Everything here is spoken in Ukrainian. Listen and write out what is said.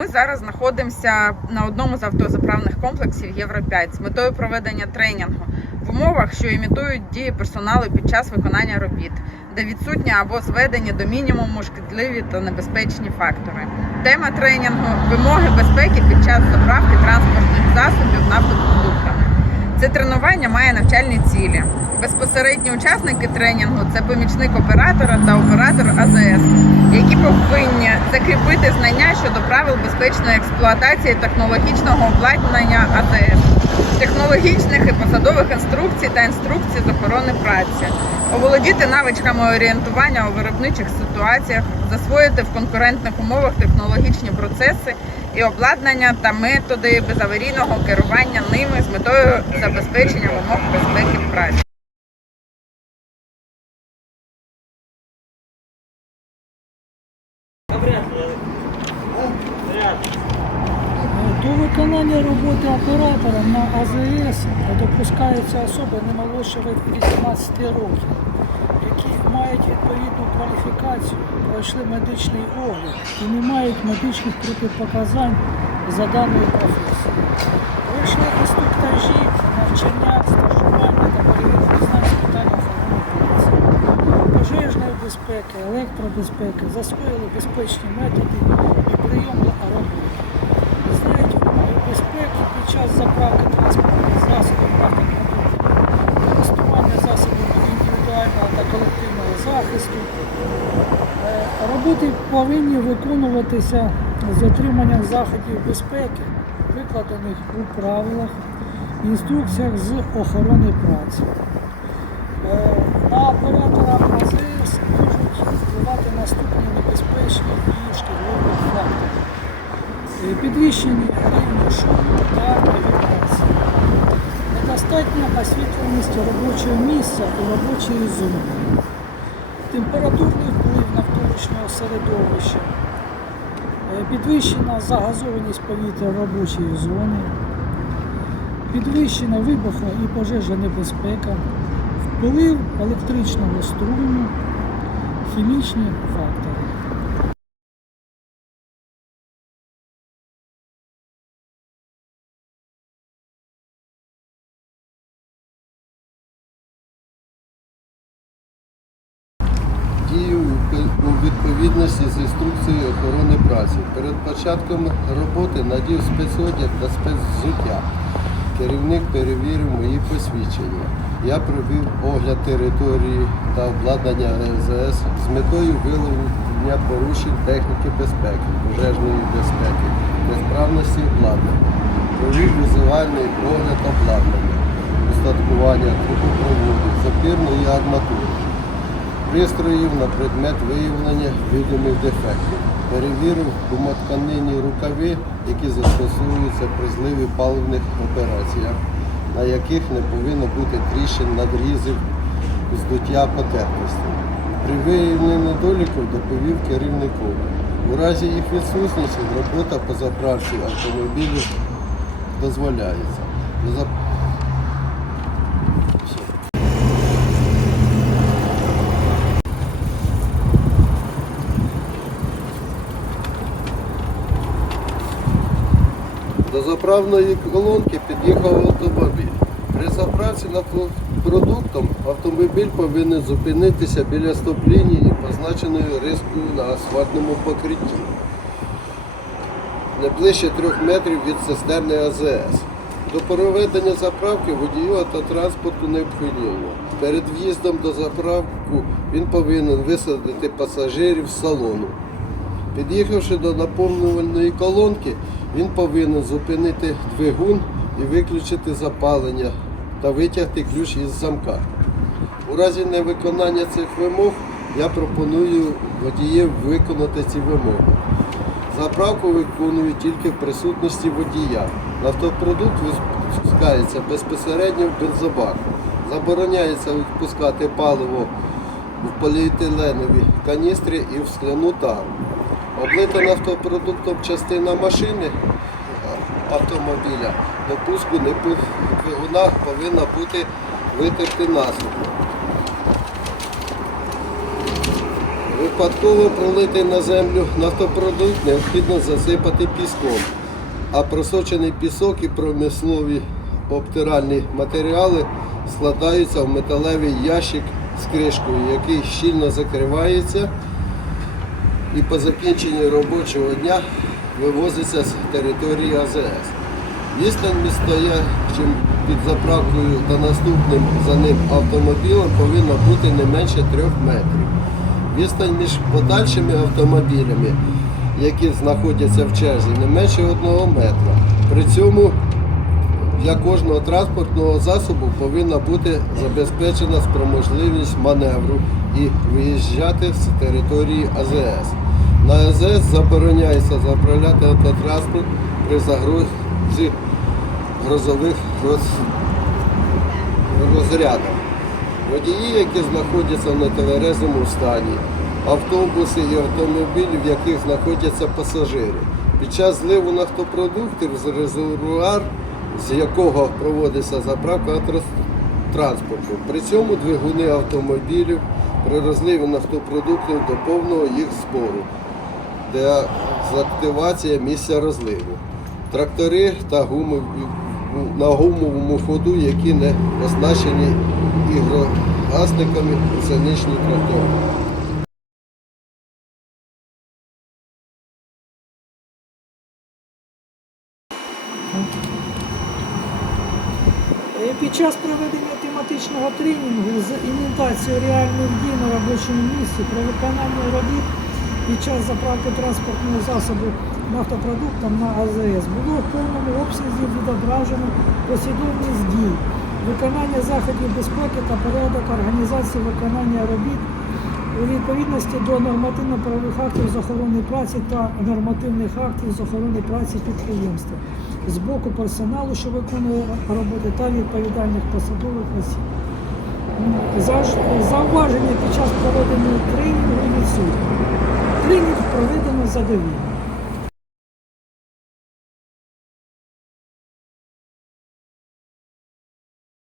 Ми зараз знаходимося на одному з автозаправних комплексів Євро 5 з метою проведення тренінгу в умовах, що імітують дії персоналу під час виконання робіт, де відсутні або зведені до мінімуму шкідливі та небезпечні фактори. Тема тренінгу вимоги безпеки під час заправки транспортних засобів нафтопродуктами. Це тренування має навчальні цілі. Безпосередні учасники тренінгу це помічник оператора та оператор АЗС, які повинні закріпити знання щодо правил безпечної експлуатації технологічного обладнання АЗС, технологічних і посадових інструкцій та інструкцій з охорони праці, оволодіти навичками орієнтування у виробничих ситуаціях, засвоїти в конкурентних умовах технологічні процеси і обладнання та методи безаварійного керування ними з метою забезпечення вимог безпеки праці. До виконання роботи оператора на АЗС допускаються особи не молодше від 18 років, які мають відповідну кваліфікацію, пройшли медичний огляд і не мають медичних протипоказань за даною професією. Пройшли інструктажі, навчання, стажування та перевірку знань з питань охорони пожежної безпеки, електробезпеки, засвоїли безпечні методи і прийом роботи знають вимоги безпеки під час заправки транспортних засобів користування засобами індивідуального та колективного захисту. Роботи повинні виконуватися з дотриманням заходів безпеки, викладених у правилах, інструкціях з охорони праці. Е, На оператора АЗС можуть впливати наступні небезпечні і шкідливі фактори. Е, Підвищені рівні шуму та вібрації. Недостатня освітленість робочого місця у робочій зоні. Температурний навколишнього середовища. Е, Підвищена загазованість повітря в робочій зоні. Підвищена вибухова і пожежна небезпека. Вплив електричного струму. Хімічні фактори. Дію у відповідності з інструкцією охорони праці. Перед початком роботи надів спецодяг та спецвзуття. Керівник перевірив мої посвідчення. Я провів огляд території та обладнання РЗС з метою виявлення порушень техніки безпеки, пожежної безпеки, несправності обладнання. Провів візуальний огляд обладнання, устаткування, трубопроводу, запірної арматури пристроїв на предмет виявлення видимих дефектів. Перевірив гумотканинні рукави, які застосовуються при зливі паливних операціях, на яких не повинно бути тріщин надрізів, здуття потертості. При виявленні недоліків доповів керівнику. У разі їх відсутності робота по заправці автомобілів дозволяється. До заправної колонки під'їхав автомобіль. При заправці нафтопродуктом автомобіль повинен зупинитися біля стоп-лінії, позначеної рискою на асфальтному покритті. Не ближче трьох метрів від цистерни АЗС. До проведення заправки водію автотранспорту необхідно. Перед в'їздом до заправку він повинен висадити пасажирів з салону. Під'їхавши до наповнювальної колонки, він повинен зупинити двигун і виключити запалення та витягти ключ із замка. У разі невиконання цих вимог я пропоную водієв виконати ці вимоги. Заправку виконую тільки в присутності водія. Нафтопродукт випускається безпосередньо в бензобак. Забороняється відпускати паливо в поліетиленові каністри і в скляну тару. Облита нафтопродуктом частина машини автомобіля до пуску не двигуна повинна бути витерти насухо. Випадково пролитий на землю нафтопродукт необхідно засипати піском, а просочений пісок і промислові обтиральні матеріали складаються в металевий ящик з кришкою, який щільно закривається і по закінченні робочого дня вивозиться з території АЗС. Відстань між стоячим під заправкою та наступним за ним автомобілем повинна бути не менше трьох метрів. Відстань між подальшими автомобілями, які знаходяться в черзі, не менше одного метра. При цьому для кожного транспортного засобу повинна бути забезпечена спроможливість маневру і виїжджати з території АЗС. На АЗС забороняється заправляти автотранспорт при загрозі грозових роз... розрядах. Водії, які знаходяться в нетверезому стані, автобуси і автомобілі, в яких знаходяться пасажири. Під час зливу нафтопродуктів з резервуар, з якого проводиться заправка транспорту. При цьому двигуни автомобілів при розливі нафтопродуктів до повного їх збору, де активація місця розливу. Трактори та гуми на гумовому ходу, які не оснащені ігрогасниками, гусеничні трактори. Під час проведення тематичного тренінгу з імітацією реальних дій на робочому місці про виконання робіт під час заправки транспортного засобу нафтопродуктом на АЗС було в повному обсязі відображено послідовність дій, виконання заходів безпеки та порядок організації виконання робіт у відповідності до нормативно-правових актів з охорони праці та нормативних актів з охорони праці підприємства з боку персоналу, що виконує роботи, та відповідальних посадових осіб. Зауваження під час проведення тренінгу відсутні. Тренінг проведено задовільно.